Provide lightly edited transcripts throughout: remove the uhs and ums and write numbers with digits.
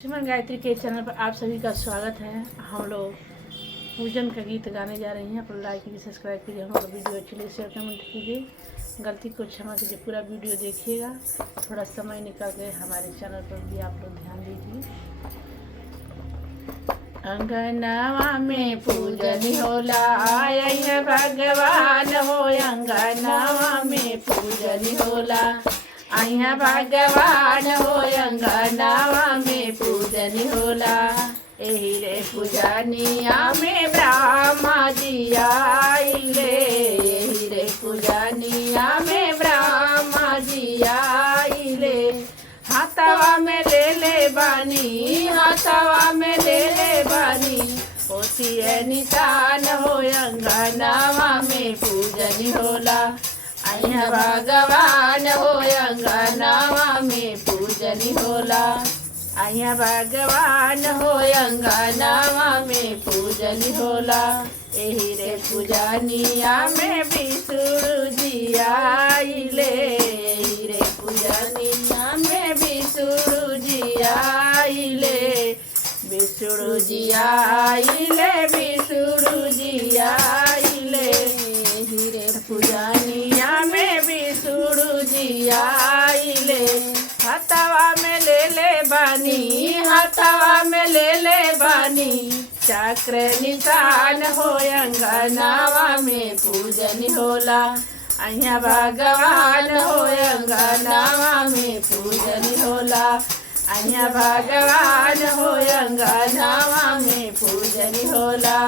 सुमन गायत्री के चैनल पर आप सभी का स्वागत है। हम लोग पूजन का गीत गाने जा रहे हैं। आप लाइक कीजिए, सब्सक्राइब कीजिए, हमारा वीडियो अच्छी लगे शेयर कमेंट कीजिए। गलती को क्षमा कीजिए, पूरा वीडियो देखिएगा। थोड़ा समय निकाल के हमारे चैनल पर भी आप लोग ध्यान दीजिए। अंगनवा में पूजन होला आय भगवान हो, अंगनवा में पूजन होला आया भगवान हो, अंगनवा में पूजन होला। एही रे पूजनिया में ब्रह्मा जी आइले, एही रे पूजनिया में ब्रह्मा जी आइले। हाथवा में ले ले बानी, हाथवा में ले ले बानी, होती है निशान हो, अंगनवा में पूजन होला आया भगवान हो, अंगनवा में पूजन होला आया भगवान हो, अंगनवा में पूजन होला। एही रे पूजनिया में विष्णु जी आइले, एही रे पूजनिया में विष्णु जी आइले, विष्णु जी आइले, विष्णु जी आइले। एही रे पूजनिया में विष्णु जी आइले। हाथवा में ले ले बानी, हाथवा में ले ले बानी, चक्र निशान हो, अंगनवा में पूजन होला आया भगवान हो, अंगनवा में पूजन होला आया भगवान हो, अंगनवा में पूजन होला।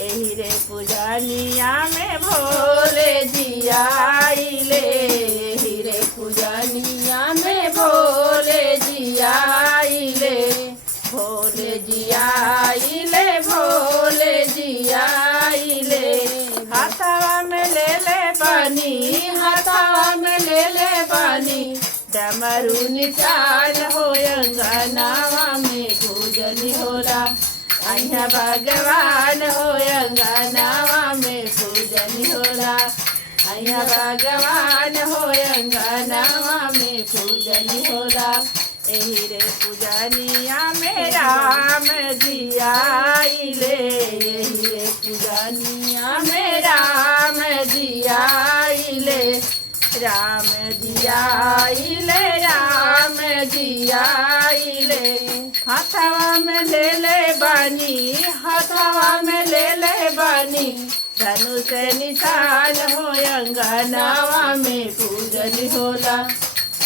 एही रे पूजनिया में भोले जी आइले, एही रे पूजनिया में भोले जी आइले, भोले जी आइले, भोले जी आइले। हाथवा में ले ले बानी, हाथवा में ले ले बानी, डमरू निशान हो, अंगनवा में पूजन होला आया भगवान हो, अंगनवा में पूजन होला आया भगवान हो, अंगनवा में पूजन होला। एही रे पूजनिया में राम जी आइले, एही रे पूजनिया में राम जी आइले, राम जी आइले, राम जी आइले। हाथवा में ले ले बानी, हाथवा में ले ले बानी, धनुष निशान हो, अंगनवा में पूजन होला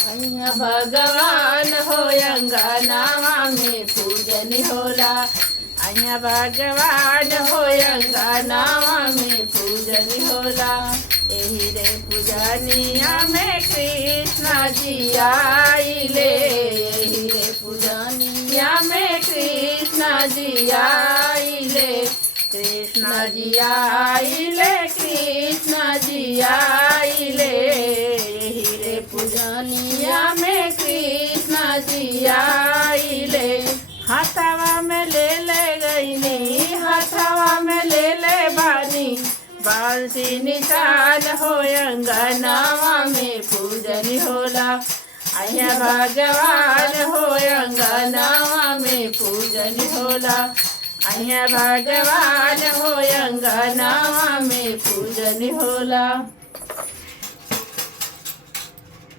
आया भगवान हो, अंगनवा में पूजन होला आया भगवान हो, अंगनवा में पूजन होला। एही रे पूजनिया में कृष्ण जी आइले, एही रे पूजनिया में कृष्ण जी आइले, कृष्ण जी आइले, कृष्ण जी आइले। एही रे पूजनिया में कृष्ण जी आइले। हाथवा में ले ले गईनी, हाथवा में ले ले बानी, बांसी निशान हो, अंगनवा में पूजन होला आया भगवान हो, अंगनवा में पूजन होला आया भगवान हो, अंगनवा में पूजन होला।